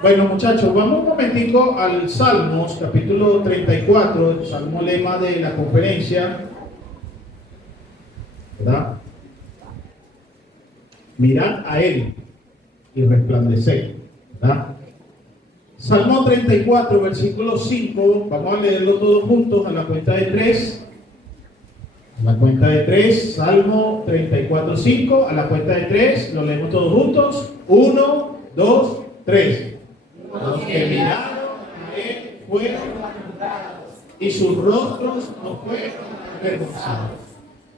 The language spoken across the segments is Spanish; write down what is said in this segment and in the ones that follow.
Bueno, muchachos, vamos un momentico al Salmos, capítulo 34, el salmo lema de la conferencia, ¿verdad? Mirad a Él y resplandeced, ¿verdad? Salmo 34, versículo 5, vamos a leerlo todos juntos a la cuenta de 3. A la cuenta de 3, Salmo 34, 5, a la cuenta de 3, lo leemos todos juntos. 1, 2, 3. Los que miraron a Él fueron alumbrados y sus rostros no fueron avergonzados.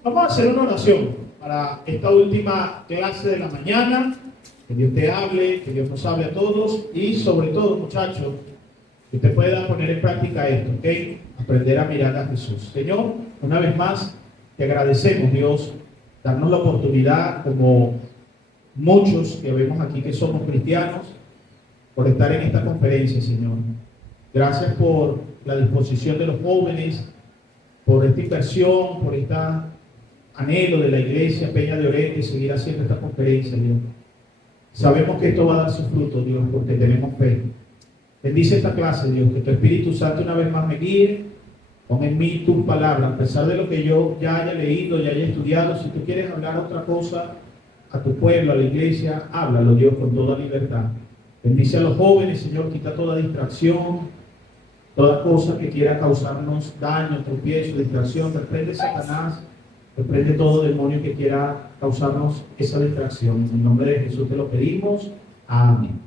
Vamos a hacer una oración para esta última clase de la mañana. Que Dios te hable, que Dios nos hable a todos y sobre todo, muchachos, que usted pueda poner en práctica esto, ¿ok? Aprender a mirar a Jesús. Señor, una vez más, te agradecemos, Dios, darnos la oportunidad, como muchos que vemos aquí que somos cristianos, por estar en esta conferencia, Señor. Gracias por la disposición de los jóvenes, por esta inversión, por este anhelo de la iglesia Peña de Orete, seguir haciendo esta conferencia, Dios. Sabemos que esto va a dar sus frutos, Dios, porque tenemos fe. Bendice esta clase, Dios, que tu Espíritu Santo una vez más me guíe. Pon en mí tus palabras, a pesar de lo que yo ya haya leído, ya haya estudiado. Si tú quieres hablar otra cosa a tu pueblo, a la iglesia, háblalo, Dios, con toda libertad. Bendice a los jóvenes, Señor, quita toda distracción, toda cosa que quiera causarnos daño, tropiezo, distracción. Reprende Satanás, reprende todo demonio que quiera causarnos esa distracción. En nombre de Jesús te lo pedimos. Amén.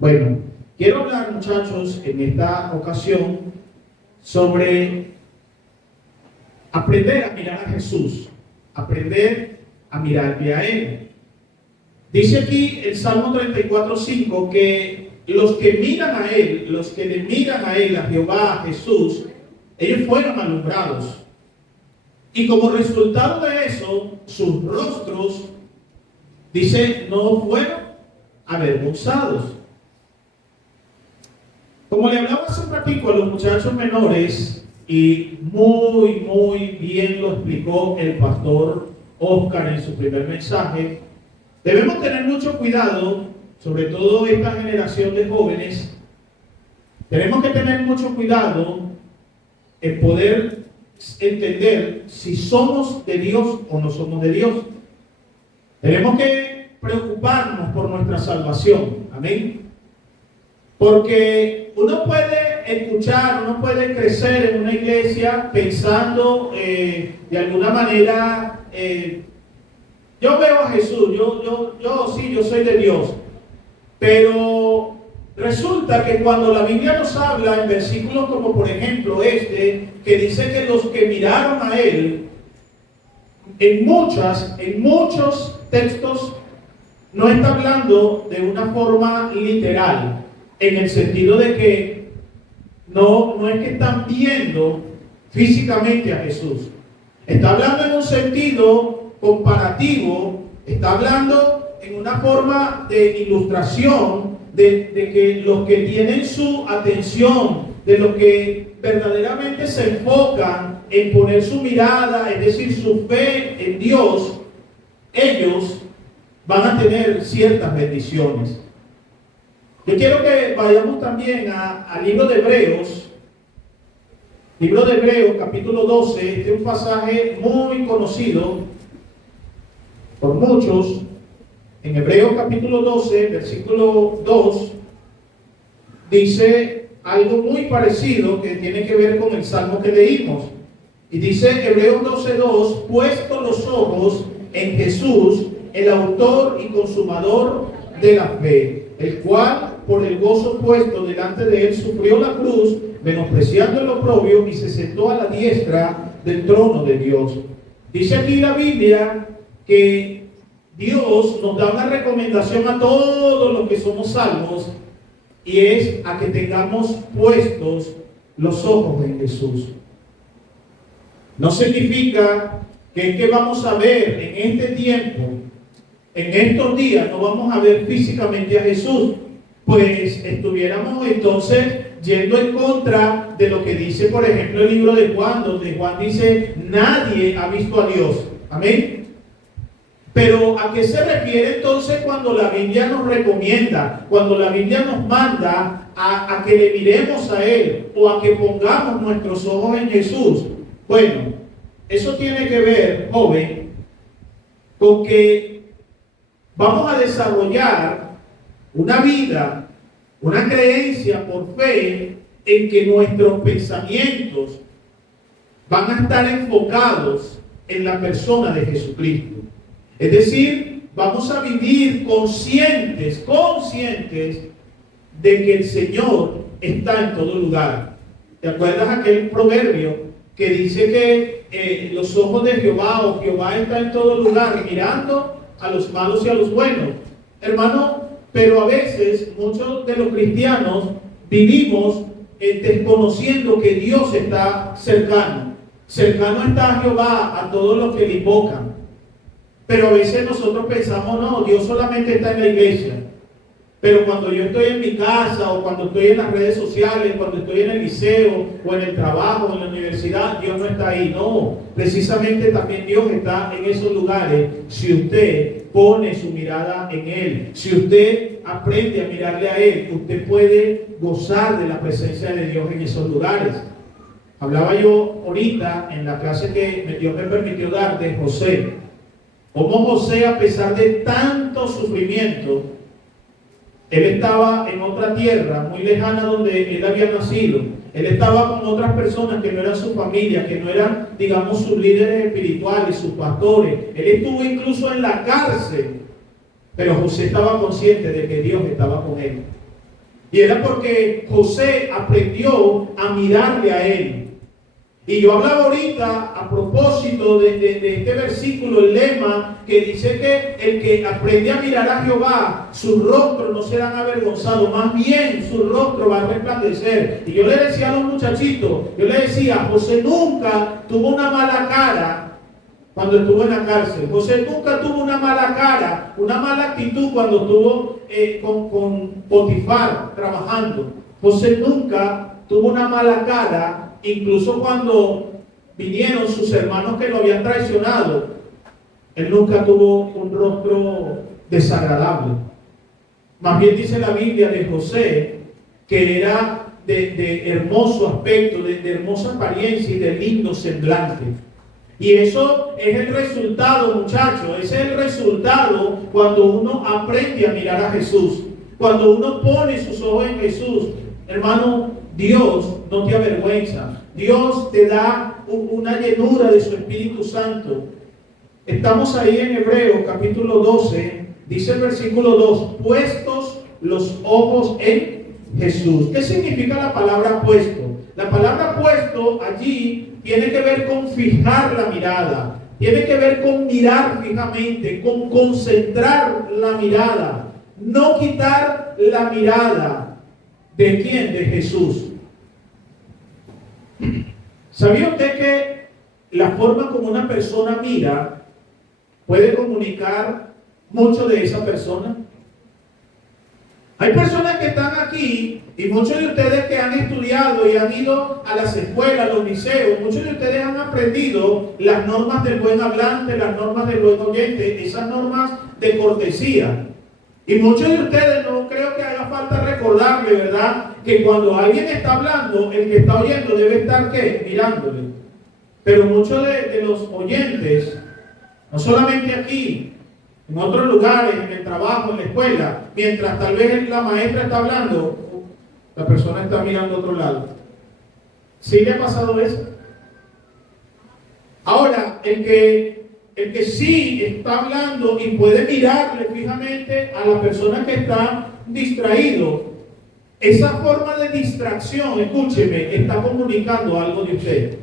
Bueno, quiero hablar, muchachos, en esta ocasión sobre aprender a mirar a Jesús, aprender a mirarle a Él. Dice aquí el Salmo 34:5 que los que miran a Él, los que le miran a Él, a Jehová, a Jesús, ellos fueron alumbrados. Y como resultado de eso, sus rostros, dice, no fueron avergonzados. Como le hablaba hace un ratito a los muchachos menores, y muy bien lo explicó el pastor Oscar en su primer mensaje, debemos tener mucho cuidado, sobre todo esta generación de jóvenes. Tenemos que tener mucho cuidado en poder entender si somos de Dios o no somos de Dios. Tenemos que preocuparnos por nuestra salvación. Amén. Porque uno puede escuchar, uno puede crecer en una iglesia pensando de alguna manera, yo veo a Jesús, yo soy de Dios. Pero resulta que cuando la Biblia nos habla en versículos como por ejemplo que dice que los que miraron a Él, en muchos textos no está hablando de una forma literal, en el sentido de que no es que están viendo físicamente a Jesús. Está hablando en un sentido comparativo, está hablando en una forma de ilustración de que los que tienen su atención, de los que verdaderamente se enfocan en poner su mirada, es decir, su fe en Dios, ellos van a tener ciertas bendiciones. Yo quiero que vayamos también al libro de Hebreos. Libro de Hebreos, capítulo 12. Este es un pasaje muy conocido por muchos. En Hebreos capítulo 12, versículo 2, dice algo muy parecido que tiene que ver con el salmo que leímos. Y dice Hebreos 12:2, puesto los ojos en Jesús, el autor y consumador de la fe, el cual por el gozo puesto delante de él sufrió la cruz, menospreciando el oprobio, y se sentó a la diestra del trono de Dios. Dice aquí la Biblia que Dios nos da una recomendación a todos los que somos salvos, y es a que tengamos puestos los ojos en Jesús. No significa que vamos a ver en este tiempo, en estos días, no vamos a ver físicamente a Jesús, pues estuviéramos entonces yendo en contra de lo que dice, por ejemplo, el libro de Juan, donde Juan dice, nadie ha visto a Dios. Amén. Pero ¿a qué se refiere entonces cuando la Biblia nos recomienda, cuando la Biblia nos manda a que le miremos a Él o a que pongamos nuestros ojos en Jesús? Bueno, eso tiene que ver, joven, con que vamos a desarrollar una vida, una creencia por fe en que nuestros pensamientos van a estar enfocados en la persona de Jesucristo. Es decir, vamos a vivir conscientes de que el Señor está en todo lugar. ¿Te acuerdas aquel proverbio que dice que los ojos de Jehová o Jehová está en todo lugar, mirando a los malos y a los buenos? Hermano, pero a veces muchos de los cristianos vivimos desconociendo que Dios está cercano. Cercano está Jehová a todos los que le invocan. Pero a veces nosotros pensamos, no, Dios solamente está en la iglesia. Pero cuando yo estoy en mi casa o cuando estoy en las redes sociales, cuando estoy en el liceo o en el trabajo, en la universidad, Dios no está ahí. No, precisamente también Dios está en esos lugares si usted pone su mirada en Él. Si usted aprende a mirarle a Él, usted puede gozar de la presencia de Dios en esos lugares. Hablaba yo ahorita en la clase que Dios me permitió dar de José. Como José, a pesar de tanto sufrimiento, él estaba en otra tierra muy lejana donde él había nacido. Él estaba con otras personas que no eran su familia, que no eran, digamos, sus líderes espirituales, sus pastores. Él estuvo incluso en la cárcel, pero José estaba consciente de que Dios estaba con él. Y era porque José aprendió a mirarle a él. Y yo hablaba ahorita a propósito de este versículo, el lema que dice que el que aprende a mirar a Jehová, sus rostros no serán avergonzados, más bien su rostro va a resplandecer. Y yo le decía a los muchachitos, yo le decía, José nunca tuvo una mala cara cuando estuvo en la cárcel. José nunca tuvo una mala cara, una mala actitud cuando estuvo con Potifar trabajando. José nunca tuvo una mala cara. Incluso cuando vinieron sus hermanos que lo habían traicionado, él nunca tuvo un rostro desagradable. Más bien dice la Biblia de José que era de hermoso aspecto, de hermosa apariencia y de lindo semblante. Y eso es el resultado, muchachos, ese es el resultado cuando uno aprende a mirar a Jesús, cuando uno pone sus ojos en Jesús. Hermano, Dios no te avergüenza. Dios te da una llenura de su Espíritu Santo. Estamos ahí en Hebreos capítulo 12. Dice el versículo 2: puestos los ojos en Jesús. ¿Qué significa la palabra puesto? La palabra puesto allí tiene que ver con fijar la mirada. Tiene que ver con mirar fijamente, con concentrar la mirada. No quitar la mirada. ¿De quién? De Jesús. ¿Sabía usted que la forma como una persona mira puede comunicar mucho de esa persona? Hay personas que están aquí y muchos de ustedes que han estudiado y han ido a las escuelas, a los liceos, muchos de ustedes han aprendido las normas del buen hablante, las normas del buen oyente, esas normas de cortesía. Y muchos de ustedes no creo que haga falta recordarle, ¿verdad?, que cuando alguien está hablando, el que está oyendo debe estar, ¿qué?, mirándole. Pero muchos de los oyentes, no solamente aquí, en otros lugares, en el trabajo, en la escuela, mientras tal vez la maestra está hablando, la persona está mirando a otro lado. ¿Sí le ha pasado eso? Ahora, el que sí está hablando y puede mirarle fijamente a la persona que está distraído, esa forma de distracción, escúcheme, está comunicando algo de usted,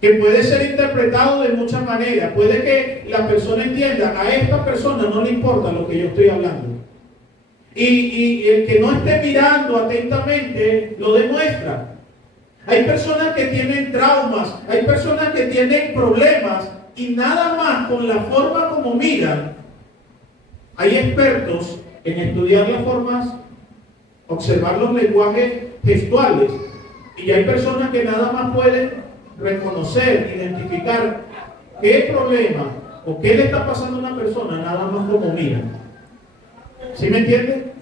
que puede ser interpretado de muchas maneras. Puede que la persona entienda, a esta persona no le importa lo que yo estoy hablando. Y el que no esté mirando atentamente lo demuestra. Hay personas que tienen traumas, hay personas que tienen problemas, y nada más con la forma como miran. Hay expertos en estudiar las formas, observar los lenguajes gestuales, y hay personas que nada más pueden reconocer, identificar qué problema o qué le está pasando a una persona, nada más como mira. ¿Sí me entiende?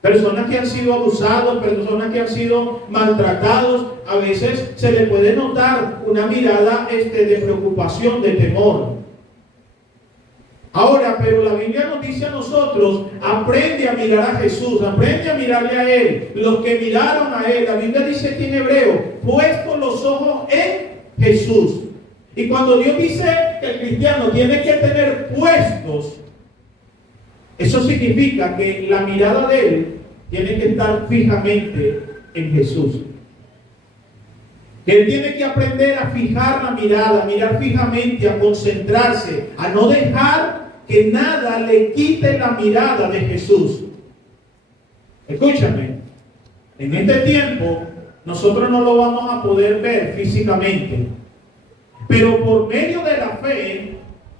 Personas que han sido abusados, personas que han sido maltratados, a veces se le puede notar una mirada de preocupación, de temor. Ahora, pero la Biblia nos dice a nosotros, aprende a mirar a Jesús, aprende a mirarle a Él. Los que miraron a Él, la Biblia dice aquí en hebreo, puesto los ojos en Jesús. Y cuando Dios dice que el cristiano tiene que tener puestos, eso significa que la mirada de Él tiene que estar fijamente en Jesús. Él tiene que aprender a fijar la mirada, a mirar fijamente, a concentrarse, a no dejar que nada le quite la mirada de Jesús. Escúchame, en este tiempo nosotros no lo vamos a poder ver físicamente, pero por medio de la fe,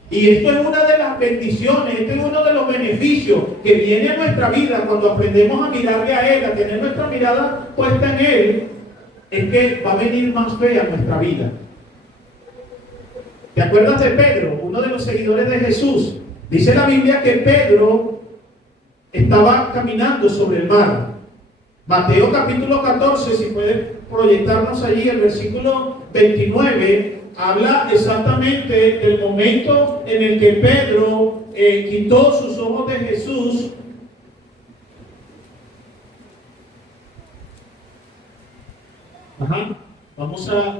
y esto es una de las bendiciones, este es uno de los beneficios que viene a nuestra vida cuando aprendemos a mirarle a Él, a tener nuestra mirada puesta en Él, es que va a venir más fe a nuestra vida. ¿Te acuerdas de Pedro, uno de los seguidores de Jesús? Dice la Biblia que Pedro estaba caminando sobre el mar. Mateo capítulo 14, si pueden proyectarnos allí, el versículo 29, habla exactamente del momento en el que Pedro quitó sus ojos de Jesús. Vamos a,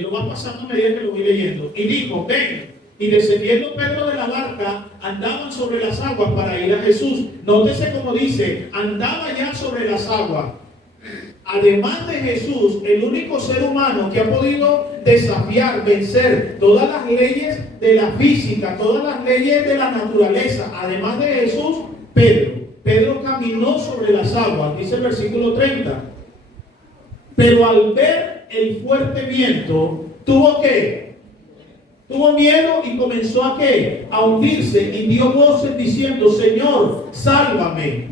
lo va pasando a medida que lo voy leyendo. Y dijo, ven. Y descendiendo Pedro de la barca, andaban sobre las aguas para ir a Jesús. Nótese como dice, andaba ya sobre las aguas. Además de Jesús, el único ser humano que ha podido desafiar, vencer todas las leyes de la física, todas las leyes de la naturaleza, además de Jesús, Pedro. Pedro caminó sobre las aguas, dice el versículo 30. Pero al ver el fuerte viento, ¿tuvo qué? Tuvo miedo y comenzó a ¿qué? A hundirse y dio voces diciendo, Señor, sálvame.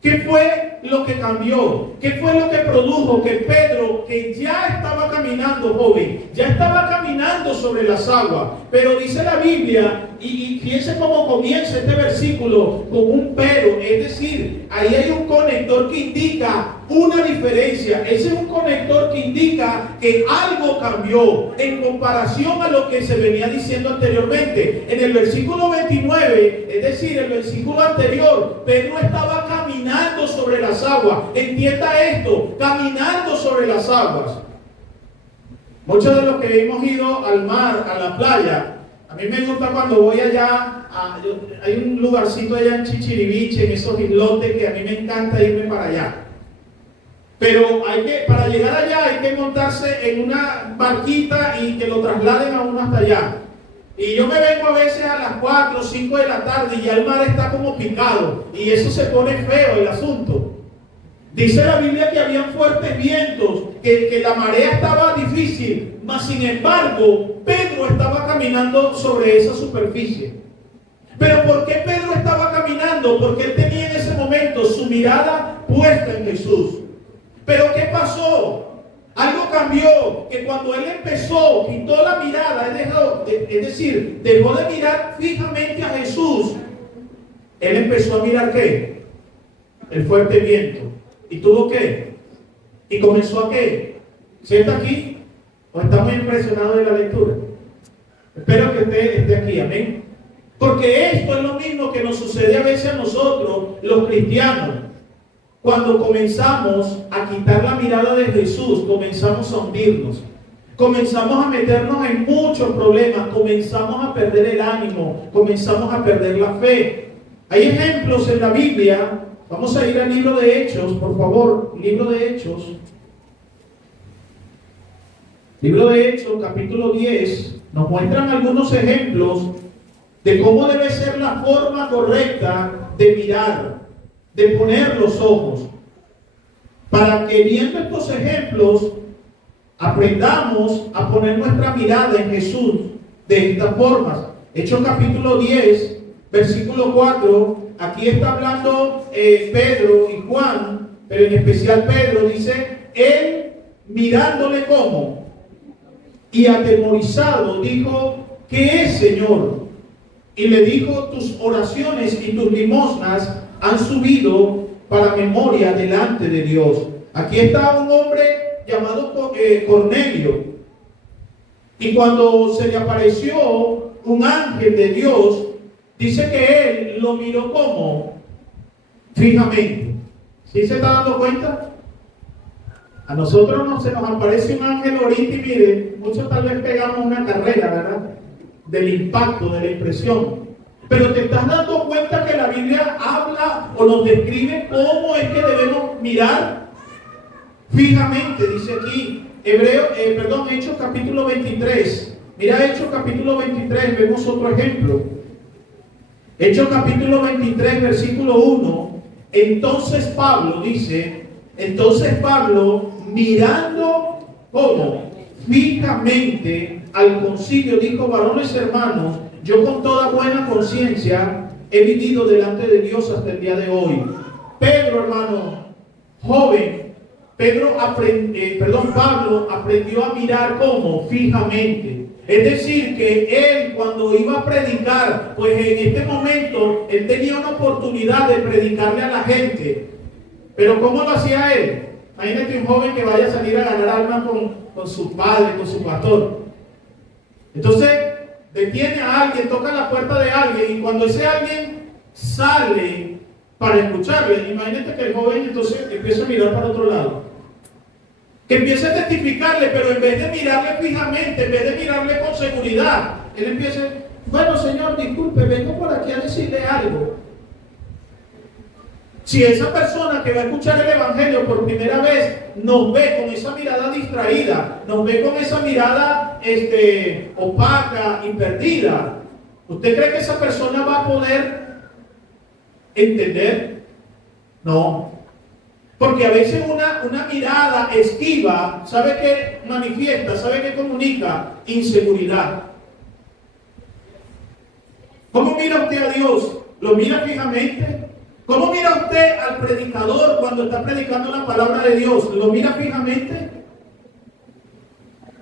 ¿Qué fue lo que cambió? ¿Qué fue lo que produjo que Pedro, que ya estaba caminando, joven, ya estaba caminando sobre las aguas? Pero dice la Biblia, y fíjense cómo comienza este versículo con un pero, es decir, ahí hay un conector que indica una diferencia. Ese es un conector que indica que algo cambió en comparación a lo que se venía diciendo anteriormente. En el versículo 29, es decir, el versículo anterior, Pedro estaba caminando sobre las aguas. Entienda esto, caminando sobre las aguas. Muchos de los que hemos ido al mar, a la playa, a mí me gusta cuando voy allá, hay un lugarcito allá en Chichiriviche, en esos islotes, que a mí me encanta irme para allá. Pero para llegar allá hay que montarse en una barquita y que lo trasladen a uno hasta allá. Y yo me vengo a veces a las 4 o 5 de la tarde y ya el mar está como picado. Y eso se pone feo el asunto. Dice la Biblia que habían fuertes vientos, que la marea estaba difícil. Mas sin embargo, Pedro estaba caminando sobre esa superficie. ¿Pero por qué Pedro estaba caminando? Porque él tenía en ese momento su mirada puesta en Jesús. ¿Pero qué pasó? Algo cambió, que cuando él empezó, quitó la mirada, es decir, dejó de mirar fijamente a Jesús, él empezó a mirar ¿qué? El fuerte viento. ¿Y tuvo qué? ¿Y comenzó a qué? ¿Sí está aquí? ¿O está muy impresionado de la lectura? Espero que esté aquí, amén. Porque esto es lo mismo que nos sucede a veces a nosotros, los cristianos. Cuando comenzamos a quitar la mirada de Jesús, comenzamos a hundirnos, comenzamos a meternos en muchos problemas, comenzamos a perder el ánimo, comenzamos a perder la fe. Hay ejemplos en la Biblia. Vamos a ir al libro de Hechos, por favor, libro de Hechos. Libro de Hechos, capítulo 10, nos muestran algunos ejemplos de cómo debe ser la forma correcta de mirar, de poner los ojos, para que viendo estos ejemplos aprendamos a poner nuestra mirada en Jesús de estas formas. Hechos capítulo 10, versículo 4, aquí está hablando Pedro y Juan, pero en especial Pedro, dice, él mirándole como, y atemorizado, dijo, ¿qué es, Señor? Y le dijo, tus oraciones y tus limosnas han subido para memoria delante de Dios. Aquí está un hombre llamado Cornelio. Y cuando se le apareció un ángel de Dios, dice que él lo miró como fijamente. ¿Sí se está dando cuenta? A nosotros no se nos aparece un ángel ahorita y mire, muchos tal vez pegamos una carrera, ¿verdad? Del impacto, de la impresión. Pero te estás dando cuenta que la Biblia habla o nos describe cómo es que debemos mirar fijamente, dice aquí, Hechos capítulo 23. Mira Hechos capítulo 23, vemos otro ejemplo. Hechos capítulo 23, versículo 1. Entonces Pablo mirando como fijamente al concilio, dijo, varones hermanos, yo con toda buena conciencia he vivido delante de Dios hasta el día de hoy. Pedro, hermano, joven, Pablo aprendió a mirar como fijamente. Es decir, que él cuando iba a predicar, pues en este momento, él tenía una oportunidad de predicarle a la gente. Pero ¿cómo lo hacía él? Imagínate un joven que vaya a salir a ganar almas con su padre, con su pastor. Entonces, detiene a alguien, toca la puerta de alguien, y cuando ese alguien sale para escucharle, imagínate que el joven entonces empieza a mirar para otro lado. Que empiece a testificarle, pero en vez de mirarle fijamente, en vez de mirarle con seguridad, él empieza, bueno, Señor, disculpe, vengo por aquí a decirle algo. Si esa persona que va a escuchar el Evangelio por primera vez nos ve con esa mirada distraída, nos ve con esa mirada opaca y perdida, ¿usted cree que esa persona va a poder entender? No. Porque a veces una mirada esquiva, ¿sabe qué manifiesta? ¿Sabe qué comunica? Inseguridad. ¿Cómo mira usted a Dios? ¿Lo mira fijamente? ¿Cómo mira usted al predicador cuando está predicando la palabra de Dios? ¿Lo mira fijamente?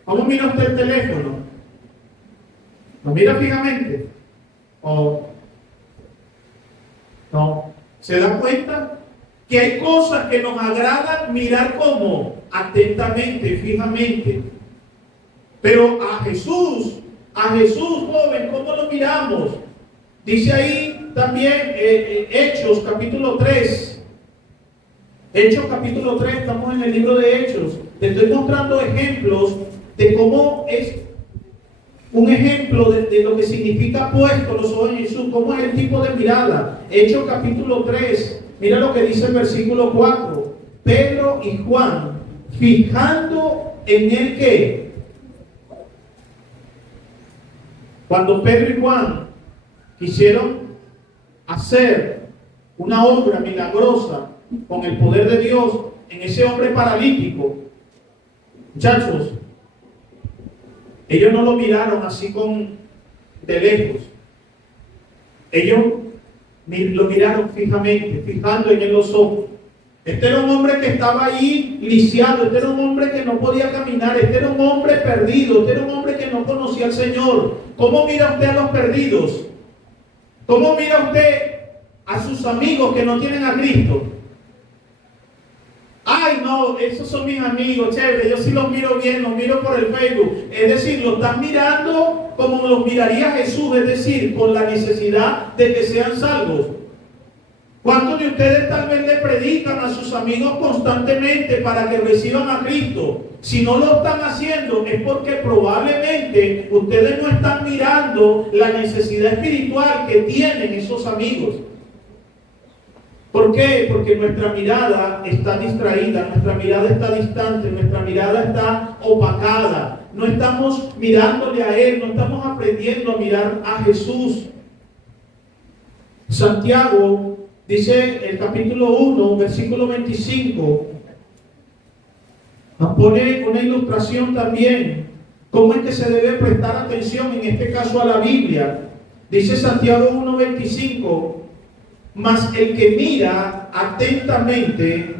¿Cómo mira usted el teléfono? ¿Lo mira fijamente? ¿O no? ¿Se da cuenta? Que hay cosas que nos agradan mirar como atentamente, fijamente. Pero a Jesús, joven, ¿cómo lo miramos? Dice ahí también Hechos capítulo 3. Hechos capítulo 3, estamos en el libro de Hechos. Te estoy mostrando ejemplos de cómo es un ejemplo de lo que significa puesto los ojos en Jesús, cómo es el tipo de mirada. Hechos capítulo 3. Mira lo que dice el versículo 4. Pedro y Juan, fijando en él que, cuando Pedro y Juan quisieron hacer una obra milagrosa con el poder de Dios en ese hombre paralítico, muchachos, ellos no lo miraron así de lejos. Ellos lo miraron fijamente, fijando en él los ojos. Este era un hombre que estaba ahí lisiado, este era un hombre que no podía caminar, este era un hombre perdido, este era un hombre que no conocía al Señor. ¿Cómo mira usted a los perdidos? ¿Cómo mira usted a sus amigos que no tienen a Cristo? Ay, no, esos son mis amigos, chévere, yo sí los miro bien, los miro por el Facebook. Es decir, los están mirando como los miraría Jesús, es decir, con la necesidad de que sean salvos. ¿Cuántos de ustedes tal vez le predican a sus amigos constantemente para que reciban a Cristo? Si no lo están haciendo es porque probablemente ustedes no están mirando la necesidad espiritual que tienen esos amigos. ¿Por qué? Porque nuestra mirada está distraída, nuestra mirada está distante, nuestra mirada está opacada. No estamos mirándole a Él, no estamos aprendiendo a mirar a Jesús. Santiago dice el capítulo 1, versículo 25, nos pone una ilustración también, cómo es que se debe prestar atención, en este caso a la Biblia. Dice Santiago 1, 25, mas el que mira atentamente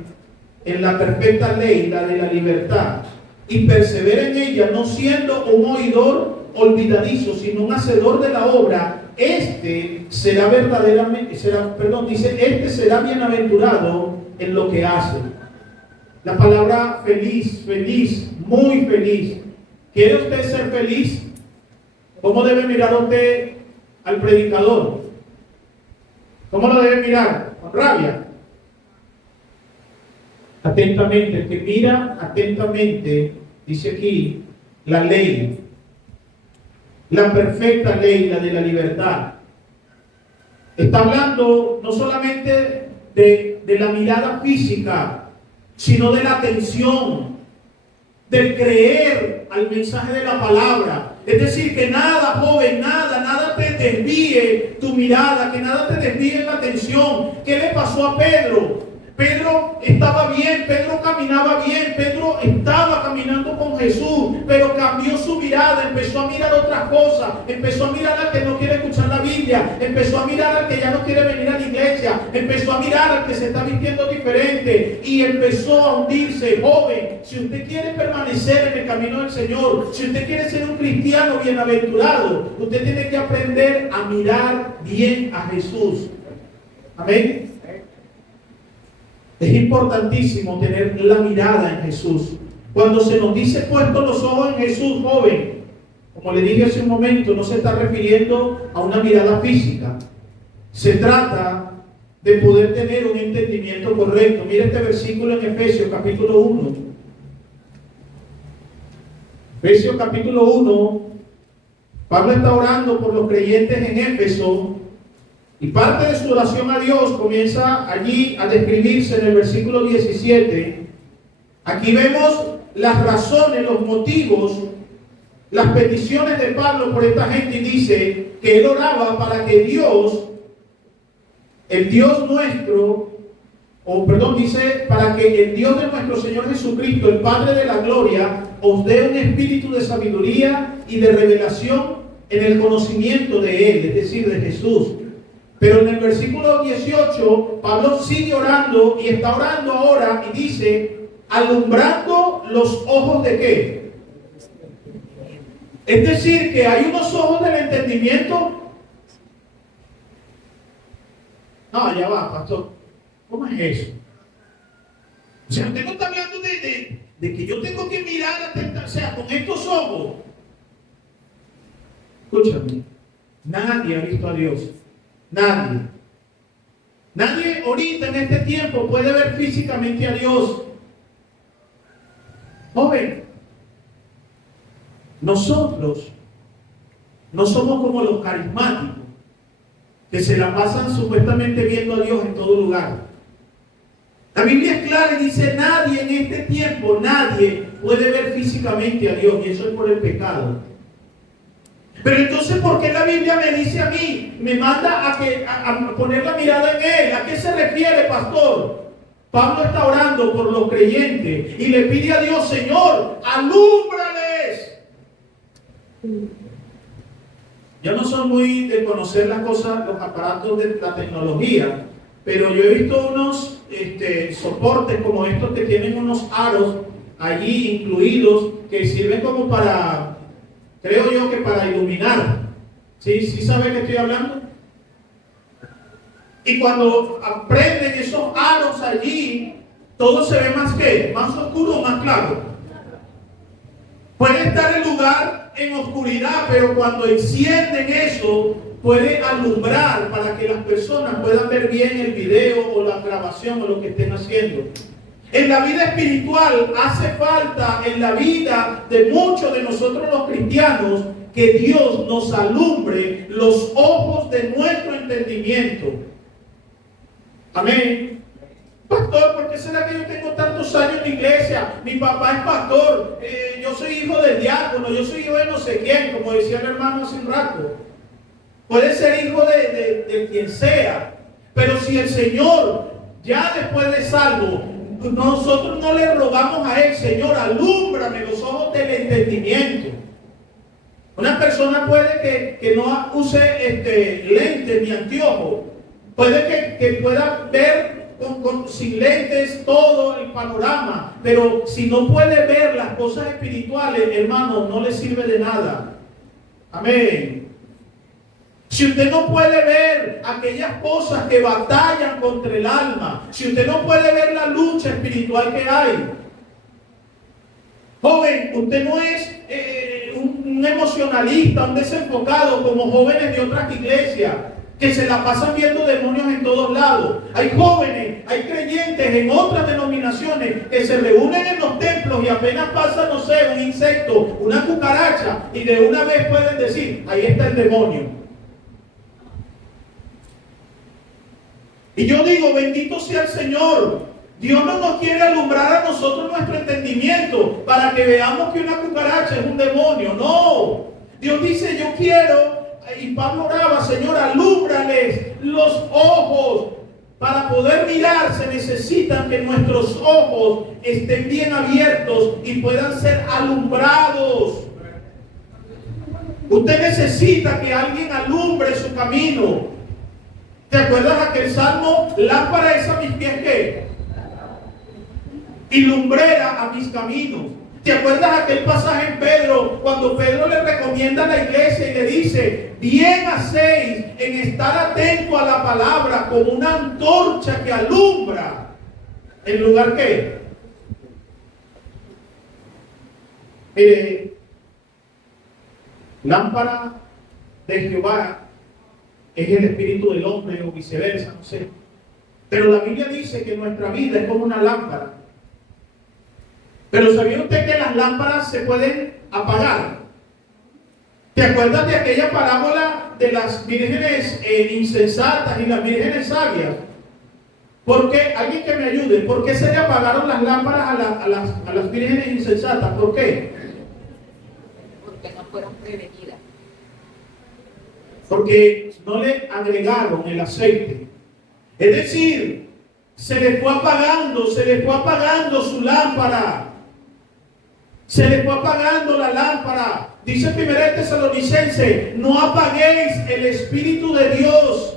en la perfecta ley, la de la libertad, y persevera en ella, no siendo un oidor olvidadizo, sino un hacedor de la obra, este será este será bienaventurado en lo que hace. La palabra feliz, feliz, muy feliz. ¿Quiere usted ser feliz? ¿Cómo debe mirar usted al predicador? ¿Cómo lo debe mirar? Con rabia. Atentamente, el que mira atentamente, dice aquí, la ley, la perfecta ley, la de la libertad. Está hablando no solamente de la mirada física, sino de la atención, del creer al mensaje de la palabra. Es decir, que nada, joven, nada te desvíe tu mirada, que nada te desvíe la atención. ¿Qué le pasó a Pedro? Pedro estaba bien, Pedro caminaba bien, Pedro estaba caminando con Jesús, pero cambió su mirada, empezó a mirar otras cosas, empezó a mirar al que no quiere escuchar la Biblia, empezó a mirar al que ya no quiere venir a la iglesia, empezó a mirar al que se está vistiendo diferente y empezó a hundirse. Joven, si usted quiere permanecer en el camino del Señor, si usted quiere ser un cristiano bienaventurado, usted tiene que aprender a mirar bien a Jesús. Amén. Es importantísimo tener la mirada en Jesús. Cuando se nos dice puesto los ojos en Jesús, joven, como le dije hace un momento, no se está refiriendo a una mirada física. Se trata de poder tener un entendimiento correcto. Mira este versículo en Efesios capítulo 1. Efesios capítulo 1. Pablo está orando por los creyentes en Éfeso. Y parte de su oración a Dios comienza allí a describirse en el versículo 17. Aquí vemos las razones, los motivos, las peticiones de Pablo por esta gente, y dice que él oraba para que Dios, el Dios nuestro, dice para que el Dios de nuestro Señor Jesucristo, el Padre de la gloria, os dé un espíritu de sabiduría y de revelación en el conocimiento de Él, es decir, de Jesús. Pero en el versículo 18, Pablo sigue orando y está orando ahora y dice, alumbrando los ojos de ¿qué? Es decir, que hay unos ojos del entendimiento. No, ya va, pastor. ¿Cómo es eso? O sea, usted no está hablando de que yo tengo que mirar atenta, o sea, con estos ojos. Escúchame, nadie ha visto a Dios. Nadie. Nadie ahorita en este tiempo puede ver físicamente a Dios. Joven, nosotros no somos como los carismáticos que se la pasan supuestamente viendo a Dios en todo lugar. La Biblia es clara y dice, nadie en este tiempo, nadie puede ver físicamente a Dios, y eso es por el pecado. Pero entonces, ¿por qué la Biblia me dice a mí, me manda a poner la mirada en Él? ¿A qué se refiere, pastor? Pablo está orando por los creyentes y le pide a Dios, Señor, alúmbrales. Yo no soy muy de conocer las cosas, los aparatos de la tecnología, pero yo he visto unos soportes como estos que tienen unos aros allí incluidos que sirven como para... Creo yo que para iluminar. ¿Sí sabe que estoy hablando? Y cuando prenden esos aros allí, todo se ve más ¿qué? Más oscuro o más claro. Puede estar el lugar en oscuridad, pero cuando encienden eso, puede alumbrar para que las personas puedan ver bien el video o la grabación o lo que estén haciendo. En la vida espiritual hace falta, en la vida de muchos de nosotros los cristianos, que Dios nos alumbre los ojos de nuestro entendimiento. Amén. Pastor, ¿por qué será que yo tengo tantos años en la iglesia? Mi papá es pastor, yo soy hijo del diácono, yo soy hijo de no sé quién, como decía el hermano hace un rato. Puede ser hijo de quien sea, pero si el Señor, ya después de salvo, nosotros no le rogamos a Él, Señor, alúmbrame los ojos del entendimiento. Una persona puede que no use lentes ni anteojos, puede que pueda ver sin lentes todo el panorama, pero si no puede ver las cosas espirituales, hermano, no le sirve de nada. Amén. Si usted no puede ver aquellas cosas que batallan contra el alma, si usted no puede ver la lucha espiritual que hay, joven, usted no es un emocionalista, un desenfocado como jóvenes de otras iglesias que se la pasan viendo demonios en todos lados. Hay jóvenes, hay creyentes en otras denominaciones que se reúnen en los templos y apenas pasa, no sé, un insecto, una cucaracha, y de una vez pueden decir, ahí está el demonio. Y yo digo, bendito sea el Señor. Dios no nos quiere alumbrar a nosotros nuestro entendimiento para que veamos que una cucaracha es un demonio. No. Dios dice, yo quiero, y Pablo oraba, Señor, alúmbrales los ojos. Para poder mirar se necesitan que nuestros ojos estén bien abiertos y puedan ser alumbrados. Usted necesita que alguien alumbre su camino. ¿Te acuerdas aquel salmo? Lámpara es a mis pies, ¿qué? Y lumbrera a mis caminos. ¿Te acuerdas aquel pasaje en Pedro, cuando Pedro le recomienda a la iglesia y le dice, bien hacéis en estar atento a la palabra como una antorcha que alumbra? ¿En lugar qué? Lámpara de Jehová es el espíritu del hombre, o viceversa, no sé. Pero la Biblia dice que nuestra vida es como una lámpara. Pero ¿sabía usted que las lámparas se pueden apagar? ¿Te acuerdas de aquella parábola de las vírgenes insensatas y las vírgenes sabias? ¿Por qué? Alguien que me ayude. ¿Por qué se le apagaron las lámparas a las vírgenes insensatas? ¿Por qué? Porque no fueron prevenidas. Porque no le agregaron el aceite. Es decir, se le fue apagando su lámpara. Se le fue apagando la lámpara. Dice 1 Tesalonicenses, no apaguéis el Espíritu de Dios.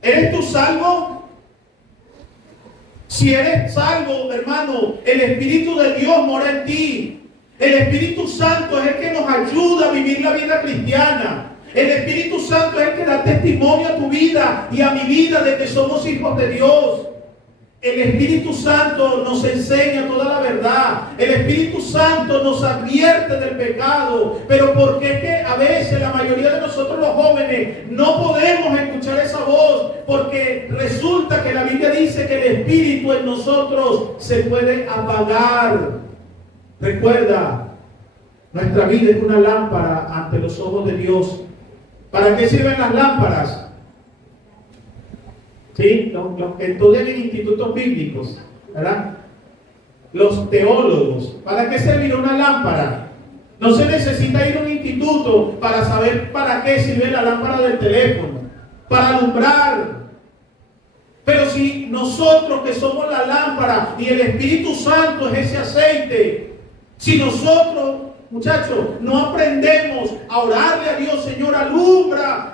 ¿Eres tú salvo? Si eres salvo, hermano, el Espíritu de Dios mora en ti. El Espíritu Santo es el que nos ayuda a vivir la vida cristiana. El Espíritu Santo es el que da testimonio a tu vida y a mi vida de que somos hijos de Dios. El Espíritu Santo nos enseña toda la verdad. El Espíritu Santo nos advierte del pecado. Pero ¿por qué es que a veces la mayoría de nosotros los jóvenes no podemos escuchar esa voz? Porque resulta que la Biblia dice que el Espíritu en nosotros se puede apagar. Recuerda, nuestra vida es una lámpara ante los ojos de Dios. ¿Para qué sirven las lámparas? ¿Sí? Los que estudian en institutos bíblicos, ¿verdad? Los teólogos. ¿Para qué servirá una lámpara? No se necesita ir a un instituto para saber para qué sirve la lámpara del teléfono. Para alumbrar. Pero si nosotros que somos la lámpara y el Espíritu Santo es ese aceite, si nosotros, muchachos, no aprendemos a orarle a Dios, Señor, alumbra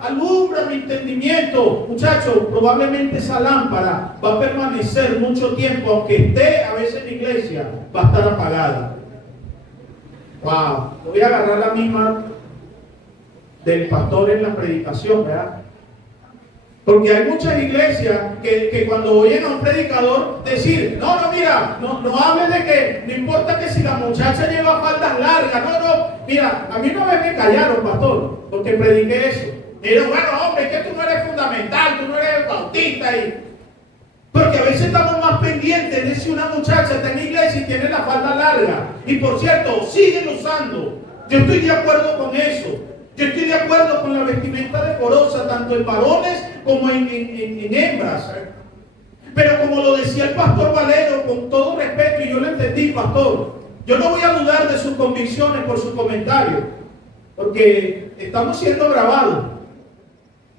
mi entendimiento, muchachos, probablemente esa lámpara va a permanecer mucho tiempo, aunque esté a veces en la iglesia, va a estar apagada. Wow, voy a agarrar la misma del pastor en la predicación, ¿verdad? Porque hay muchas iglesias que cuando oyen a un predicador decir, mira, no hables de que, no importa que si la muchacha lleva faldas largas, mira, a mí una vez me callaron, pastor, porque prediqué eso. Y yo, bueno, hombre, es que tú no eres fundamental, tú no eres bautista. Porque a veces estamos más pendientes de si una muchacha está en la iglesia y tiene la falda larga. Y por cierto, siguen usando. Yo estoy de acuerdo con eso. Yo estoy de acuerdo con la vestimenta decorosa, tanto en varones como en hembras. Pero como lo decía el pastor Valero, con todo respeto, y yo lo entendí, pastor, yo no voy a dudar de sus convicciones por su comentario, porque estamos siendo grabados.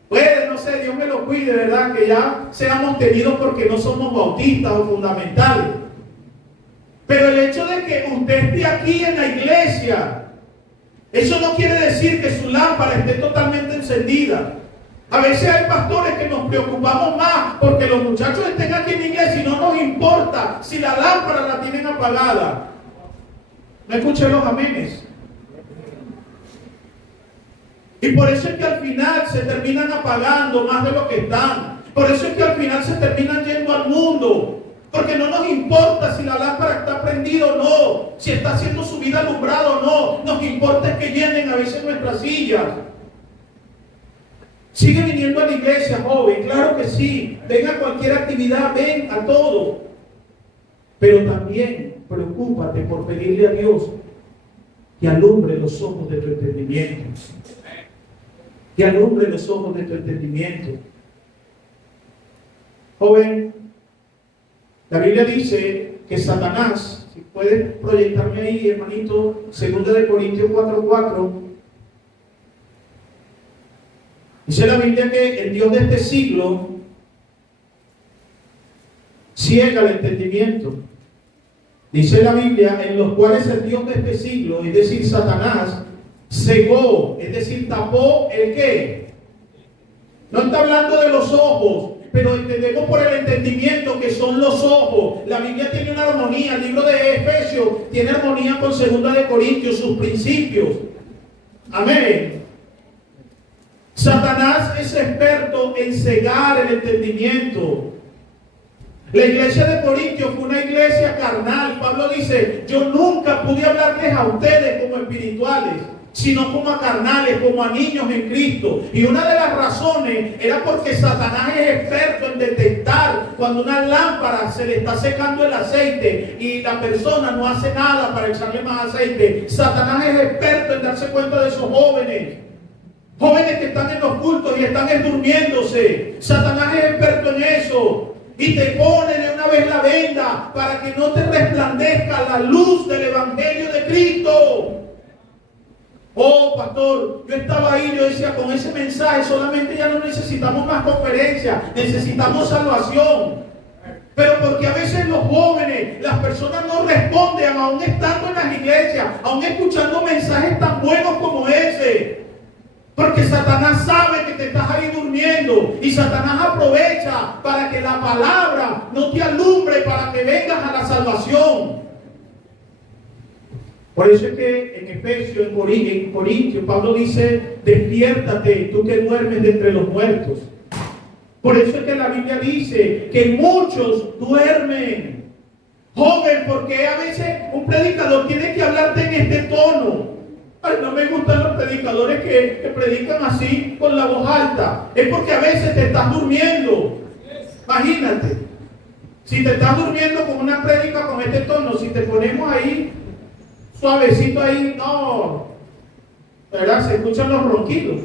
Pues, no sé, Dios me lo cuide, ¿verdad? Que ya seamos tenidos porque no somos bautistas o fundamentales. Pero el hecho de que usted esté aquí en la iglesia, eso no quiere decir que su lámpara esté totalmente encendida. A veces hay pastores que nos preocupamos más porque los muchachos estén aquí en la iglesia y no nos importa si la lámpara la tienen apagada. No escuché los amenes. Y por eso es que al final se terminan apagando más de lo que están. Por eso es que al final se terminan yendo al mundo. Porque no nos importa si la lámpara está prendida o no, si está haciendo su vida alumbrada o no. Nos importa es que llenen a veces nuestras sillas. Sigue viniendo a la iglesia, joven, claro que sí. Ven a cualquier actividad, ven a todo. Pero también preocúpate por pedirle a Dios que alumbre los ojos de tu entendimiento. Que alumbre los ojos de tu entendimiento. Joven, la Biblia dice que Satanás, si puedes proyectarme ahí, hermanito, 2 Corintios 4:4, dice la Biblia que el Dios de este siglo ciega el entendimiento. Dice la Biblia, en los cuales el Dios de este siglo, es decir, Satanás, cegó, es decir, tapó el ¿qué? No está hablando de los ojos, pero entendemos por el entendimiento que son los ojos. La Biblia tiene una armonía, el libro de Efesios tiene armonía con 2 Corintios, sus principios. Amén. Satanás es experto en cegar el entendimiento. La iglesia de Corintios fue una iglesia carnal. Pablo dice, yo nunca pude hablarles a ustedes como espirituales, sino como a carnales, como a niños en Cristo. Y una de las razones era porque Satanás es experto en detectar cuando una lámpara se le está secando el aceite y la persona no hace nada para echarle más aceite. Satanás es experto en darse cuenta de esos jóvenes. Jóvenes que están en los cultos y están durmiéndose. Satanás es experto en eso. Y te pone de una vez la venda para que no te resplandezca la luz del Evangelio de Cristo. Oh, pastor, yo estaba ahí, yo decía, con ese mensaje solamente ya no necesitamos más conferencias, necesitamos salvación. Pero porque a veces los jóvenes, las personas no responden, aún estando en las iglesias, aún escuchando mensajes tan buenos como ese. Porque Satanás sabe que te estás ahí durmiendo y Satanás aprovecha para que la palabra no te alumbre, para que vengas a la salvación. Por eso es que en Efesios, en Corintios, Pablo dice, despiértate, tú que duermes de entre los muertos. Por eso es que la Biblia dice que muchos duermen. Joven, porque a veces un predicador tiene que hablarte en este tono. Ay, no me gustan los predicadores que predican así con la voz alta. Es porque a veces te estás durmiendo. Imagínate. Si te estás durmiendo con una prédica con este tono, si te ponemos ahí suavecito ahí, no, ¿verdad? Se escuchan los ronquidos.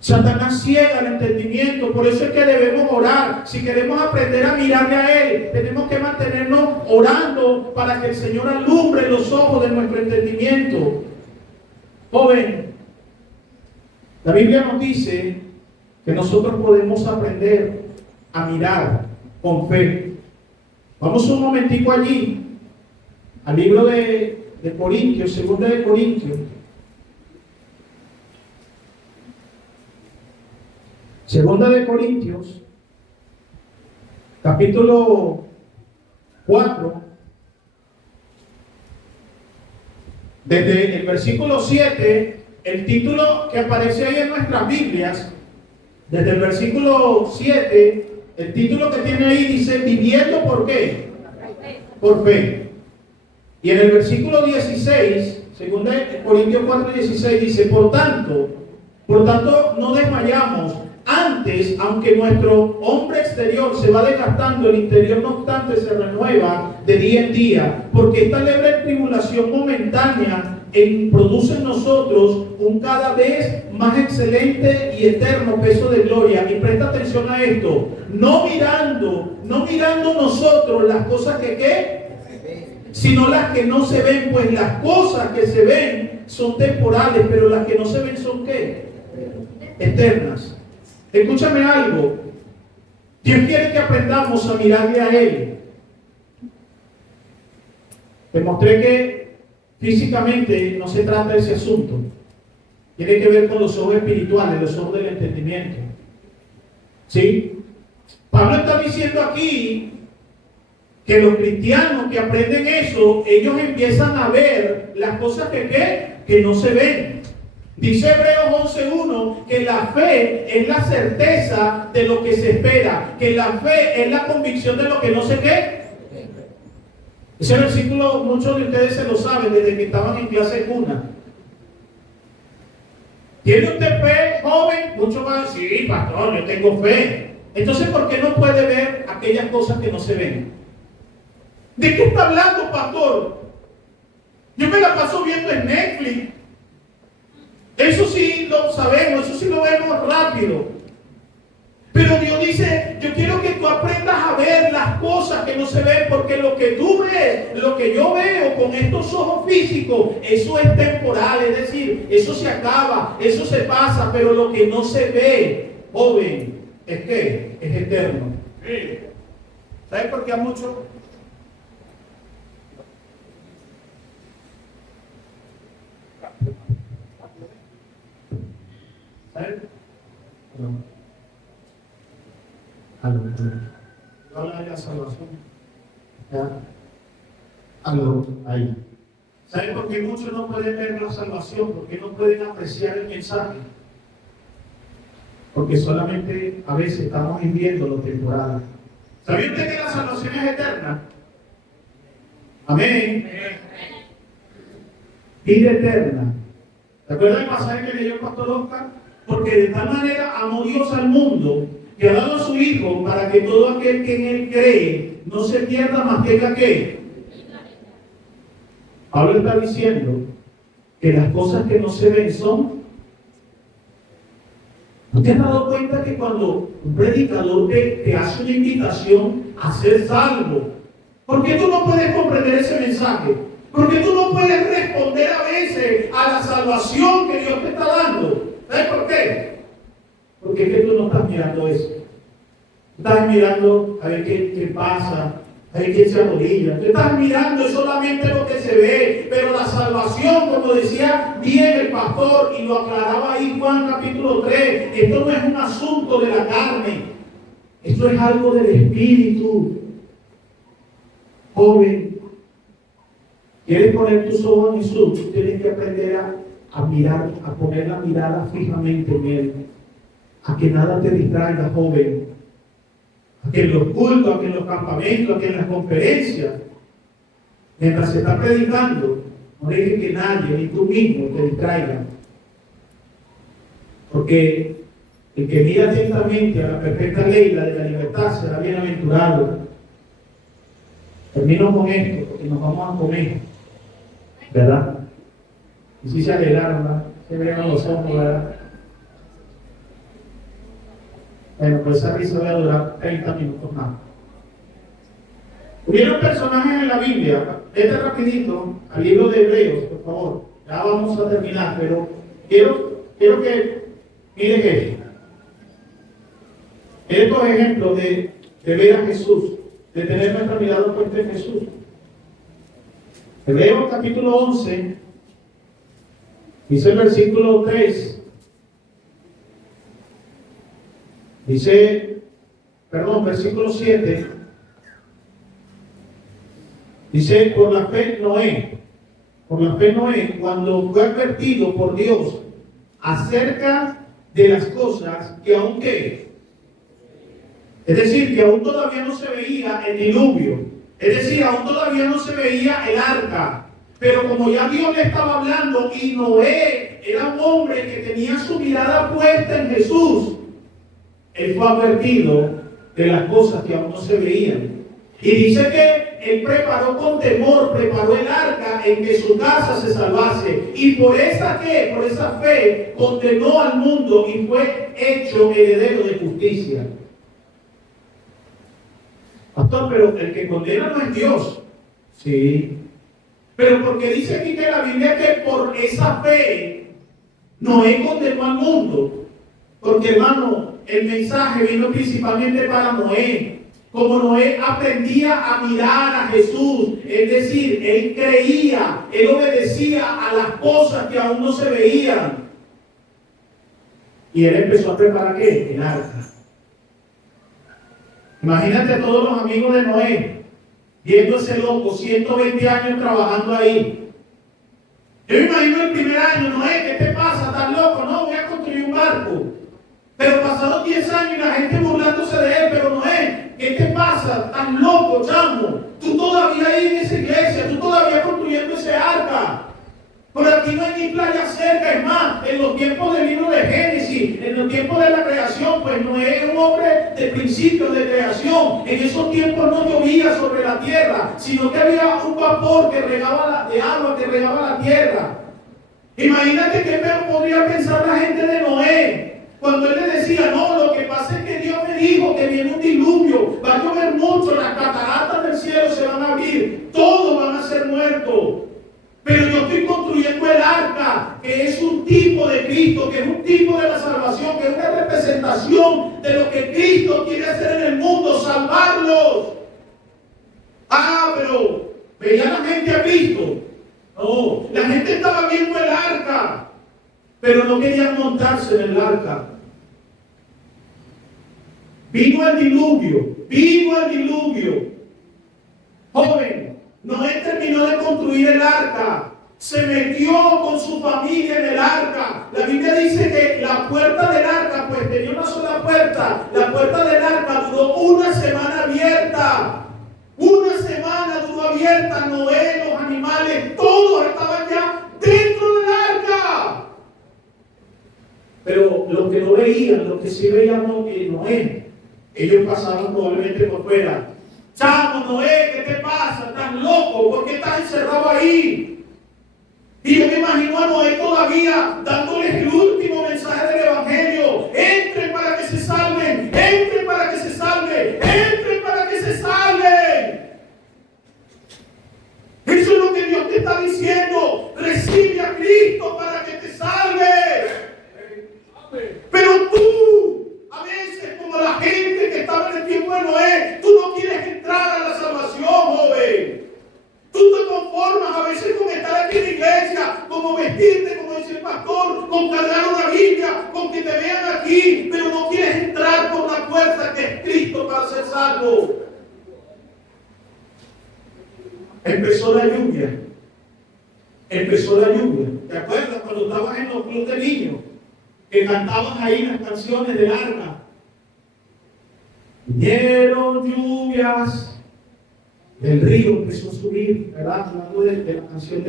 Satanás ciega el entendimiento. Por eso es que debemos orar. Si queremos aprender a mirarle a Él, tenemos que mantenernos orando para que el Señor alumbre los ojos de nuestro entendimiento. Joven, la Biblia nos dice que nosotros podemos aprender a mirar con fe. Vamos un momentico allí al libro de Corintios, 2 Corintios. 2 Corintios, capítulo 4, desde el versículo 7, el título que aparece ahí en nuestras Biblias, desde el versículo 7, el título que tiene ahí dice, viviendo ¿por qué? Por fe. Y en el versículo 16, 2 Corintios 4, 16 dice, por tanto, no desmayamos. Antes, aunque nuestro hombre exterior se va desgastando, el interior no obstante se renueva de día en día, porque esta leve tribulación momentánea produce en nosotros un cada vez más excelente y eterno peso de gloria. Y presta atención a esto, no mirando nosotros las cosas que sino las que no se ven, pues las cosas que se ven son temporales, pero las que no se ven son ¿qué? Eternas. Escúchame algo. Dios quiere que aprendamos a mirarle a Él. Te mostré que físicamente no se trata de ese asunto. Tiene que ver con los ojos espirituales, los ojos del entendimiento. ¿Sí? Pablo está diciendo aquí que los cristianos que aprenden eso, ellos empiezan a ver las cosas que no se ven. Dice Hebreos 11:1 que la fe es la certeza de lo que se espera, que la fe es la convicción de lo que no se ve. Ese versículo muchos de ustedes se lo saben desde que estaban en clase cuna. ¿Tiene usted fe, joven? Muchos van a decir, sí, pastor, yo tengo fe. Entonces, ¿por qué no puede ver aquellas cosas que no se ven? ¿De qué está hablando, pastor? Yo me la paso viendo en Netflix. Eso sí lo sabemos, eso sí lo vemos rápido. Pero Dios dice, yo quiero que tú aprendas a ver las cosas que no se ven, porque lo que tú ves, lo que yo veo con estos ojos físicos, eso es temporal, es decir, eso se acaba, eso se pasa, pero lo que no se ve, joven, es que es eterno. ¿Sabes por qué a muchos? ¿Sabes? Habla de la salvación. ¿Ya? Ahí. ¿Saben por qué muchos no pueden ver la salvación? ¿Por qué no pueden apreciar el mensaje? Porque solamente a veces estamos viviendo lo temporal. ¿Sabía usted que la salvación es eterna? Amén. Vida eterna. ¿Se acuerdan el pasaje que leyó el pastor Oscar? Porque de tal manera amó Dios al mundo que ha dado a su Hijo para que todo aquel que en Él cree no se pierda, más tenga que. Pablo está diciendo que las cosas que no se ven son. ¿No te has dado cuenta que cuando un predicador te hace una invitación a ser salvo, ¿por qué tú no puedes comprender ese mensaje? ¿Por qué tú no puedes responder a veces a la salvación que Dios te está dando? ¿Sabes por qué? Porque es que tú no estás mirando eso. Estás mirando a ver qué pasa, a ver quién se arrodilla. Tú estás mirando solamente lo que se ve, pero la salvación, como decía bien el pastor, y lo aclaraba ahí Juan capítulo 3, esto no es un asunto de la carne, esto es algo del Espíritu. Joven, ¿quieres poner tus ojos en Jesús? Tú tienes que aprender a mirar, a poner la mirada fijamente en Él. A que nada te distraiga, joven. A que en los cultos, a que en los campamentos, a que en las conferencias, mientras se está predicando, no dejes que nadie, ni tú mismo, te distraiga. Porque el que mira atentamente a la perfecta ley, la de la libertad, será bienaventurado. Termino con esto, porque nos vamos a comer, ¿verdad? Y si se alegraron, ¿verdad? Se vean los ojos, ¿verdad? Bueno, pues esa risa va a durar 30 minutos más. Hubieron personajes en la Biblia, vete rapidito al libro de Hebreos, por favor. Ya vamos a terminar, pero quiero que miren esto. Estos ejemplos de ver a Jesús, de tener nuestra mirada puesta en Jesús. Hebreos capítulo 11, dice el versículo 3. Versículo 7. Dice, por la fe Noé, cuando fue advertido por Dios acerca de las cosas que aún que, es decir, que aún todavía no se veía el diluvio, es decir, aún todavía no se veía el arca, pero como ya Dios le estaba hablando y Noé era un hombre que tenía su mirada puesta en Jesús, él fue advertido de las cosas que aún no se veían. Y dice que él preparó con temor, preparó el arca en que su casa se salvase. Y por esa fe, condenó al mundo y fue hecho heredero de justicia. Pastor, pero el que condena no es Dios. Sí. Pero porque dice aquí que la Biblia que por esa fe Noé condenó al mundo. Porque, hermano, el mensaje vino principalmente para Noé. Como Noé aprendía a mirar a Jesús, es decir, él creía, él obedecía a las cosas que aún no se veían. Y él empezó a preparar ¿qué? El arca. Imagínate a todos los amigos de Noé, viendo ese loco, 120 años trabajando ahí. Yo me imagino el primer año, Noé, ¿qué te pasa? 10 años y la gente burlándose de él, pero Noé, ¿qué te pasa? Tan loco, chamo. Tú todavía ahí en esa iglesia, tú todavía construyendo ese arca. Por aquí no hay ni playa cerca, es más, en los tiempos del libro de Génesis, en los tiempos de la creación, pues Noé era un hombre de principios de creación. En esos tiempos no llovía sobre la tierra, sino que había un vapor que regaba de agua que regaba la tierra. Imagínate qué podría pensar la gente de Noé cuando él le decía, no, lo que pasa es que Dios me dijo que viene un diluvio, va a llover mucho, las cataratas del cielo se van a abrir, todos van a ser muertos. Pero yo estoy construyendo el arca, que es un tipo de Cristo, que es un tipo de la salvación, que es una representación de lo que Cristo quiere hacer en el mundo, salvarlos. Ah, pero veía la gente a Cristo. No, la gente estaba viendo el arca, pero no querían montarse en el arca. Vino el diluvio. Joven, Noé terminó de construir el arca, se metió con su familia en el arca. La Biblia dice que la puerta del arca, pues tenía una sola puerta. La puerta del arca duró una semana abierta. Una semana duró abierta. Noé, los animales, todos estaban ya dentro del arca. Pero los que no veían, los que sí veían Noé, ellos pasaban probablemente por fuera. Chamo, Noé, ¿qué te pasa? ¿Estás loco? ¿Por qué estás encerrado ahí? Y yo me imagino a Noé todavía dándoles el último mensaje del Evangelio. Entren para que se salven, entren para que se salven, entren para que se salven. Eso es lo que Dios te está diciendo. Recibe a Cristo para que te salves. Pero tú, a veces, como la gente que estaba en el tiempo de Noé, tú no quieres entrar a la salvación, joven. Tú te conformas a veces con estar aquí en la iglesia, como vestirte, como dice el pastor, con cargar una Biblia, con que te vean aquí, pero no quieres entrar por la puerta que es Cristo para ser salvo. Empezó la lluvia. ¿Te acuerdas cuando estabas en los clubes de niños? Que cantabas ahí las canciones del arca. Vinieron lluvias, el río empezó a subir, ¿verdad? Hablando de la canción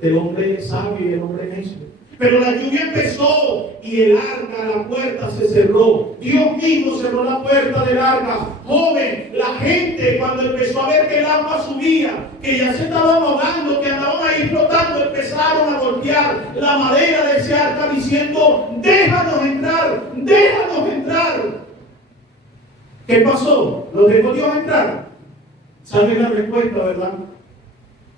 del hombre sabio y el hombre necio. Pero la lluvia empezó y el arca, la puerta se cerró. Dios mismo cerró la puerta del arca. Joven, la gente cuando empezó a ver que el agua subía, que ya se estaban ahogando, que andaban ahí flotando, empezaron a golpear la madera de ese arca diciendo, déjanos entrar, déjanos entrar. ¿Qué pasó? ¿Los dejó Dios entrar? ¿Saben la respuesta, verdad?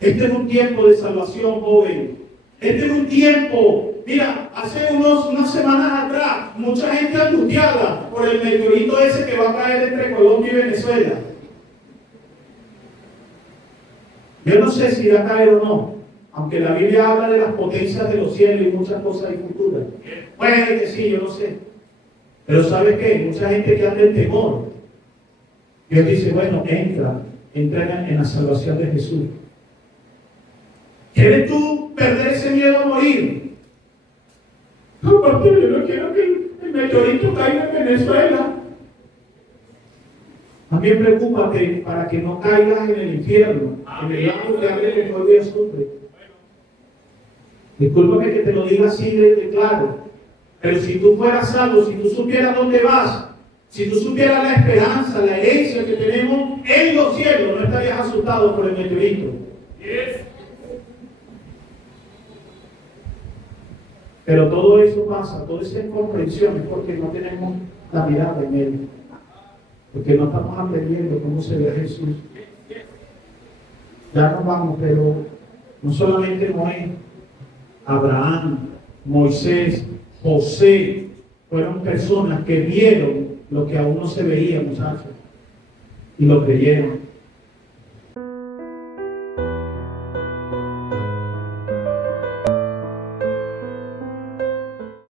Este es un tiempo de salvación, joven. Este es un tiempo. Mira, hace unas semanas atrás, mucha gente angustiada por el meteorito ese que va a caer entre Colombia y Venezuela. Yo no sé si va a caer o no, aunque la Biblia habla de las potencias de los cielos y muchas cosas ahí futuras. Puede que sí, yo no sé. Pero ¿sabes qué? Mucha gente que anda en temor. Dios dice, bueno, entra en la salvación de Jesús. ¿Quieres tú perder ese miedo a morir? No, pastor, yo no quiero que el meteorito caiga en Venezuela. También preocúpate para que no caigas en el infierno, en el lago que arde con fuego y azufre. Discúlpame que te lo diga así de claro, pero si tú fueras salvo, si tú supieras dónde vas, si tú supieras la esperanza, la herencia que tenemos en los cielos, no estarías asustado por el meteorito. Pero todo eso pasa, toda esa incomprensión es porque no tenemos la mirada en Él. Porque no estamos aprendiendo cómo se ve Jesús. Ya nos vamos, pero no solamente Noé, Abraham, Moisés, José, fueron personas que vieron lo que aún no se veía, muchachos, y lo creyeron.